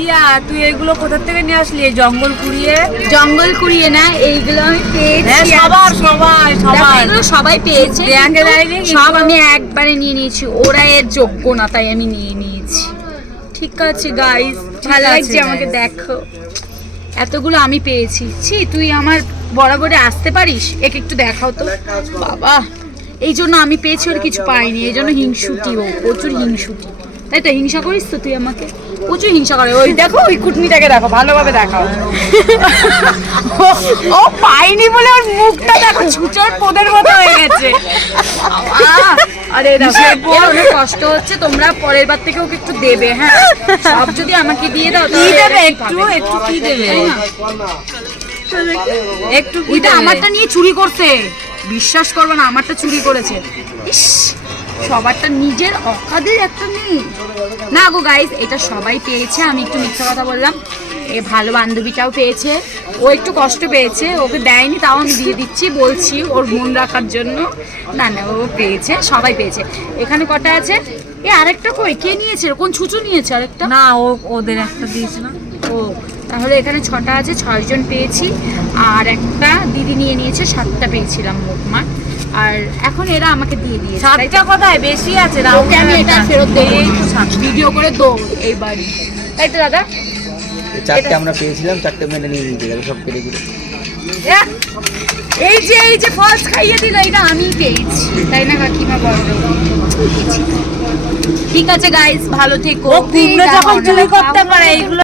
রিয়া তুই এগুলো কোথা থেকে নিয়ে আসলি? জঙ্গল কুড়িয়ে না, এইগুলো আমি পেয়েছি। সবার সবাই পেয়েছে, ব্যাগে দেয়নি সব আমি একবারে নিয়ে নিয়েছি। ওরা এর যোগ্য না, তাই আমি নিয়ে নিয়েছি। ঠিক আছে গাইস, ভালো লাগছে আমাকে দেখো। এতগুলো আমি পেয়েছি। ছি, তুই আমার বরাবরে আসতে পারিস? একটু দেখাও তো বাবা। এই জন্য আমি পেয়েছি, ওর কিছু পাইনি, এই জন্য হিংসুটি। ও প্রচুর হিংসুটি, তাই তো? হিংসা করিস তো তুই আমাকে, প্রচুর হিংসা করে। ওই দেখো, ওই কুটনিটাকে দেখো, ভালোভাবে দেখাও। ও পাইনি বলে ওর মুখটা দেখো, ছুচোর পোদের মতো হয়ে গেছে। আরে দেখো, অনেক কষ্ট হচ্ছে। তোমরা পরের বার থেকে ওকে একটু দেবে, হ্যাঁ? সব যদি আমাকে দিয়ে দাও, কি দেবে? একটু কি দেবে? একটু এটা আমারটা নিয়ে চুরি করছে, বিশ্বাস করবে না, আমারটা চুরি করেছে। ইস, সবারটা নিজের অকাদের একটা নেই না গো গাইস। এটা সবাই পেয়েছে, আমি একটু মিথ্যা কথা বললাম। এ ভালো বান্ধবীটাও পেয়েছে, ও একটু কষ্ট পেয়েছে, ওকে দেয়নি, তাও আমি দিয়ে দিচ্ছি, বলছি ওর মন রাখার জন্য। না না, ও পেয়েছে, সবাই পেয়েছে। এখানে কটা আছে? এ আরেকটা কই, কে নিয়েছে? কোন ছুঁচো নিয়েছে আরেকটা? না, ওদের একটা দিয়েছিলাম। ও, তাহলে এখানে 6টা আছে, 6 জন পেয়েছি। আর একটা দিদি নিয়ে নিয়েছে, 7টা পেয়েছিলাম মোটমাট। আর এখন এরা আমাকে দিয়ে দিয়েছে। 7টা কোথায়? বেশি আছে। ওকে আমি এটা ফেরত দেবো, ভিডিও করে দেবো এইবার, তাই তো দাদা? 4টে আমরা পেয়েছিলাম, 4টে মেনে নিয়ে নিতে গেল সব কেটে কেটে। এই যে ফলস খাইয়ে দিল, এটা আমি পেয়েছি, তাই না কাকিমা? বলো। ঠিক আছে গাইস, ভালো থেকো। ও কুমড়ো যখন চুরি করতে পারে এইগুলো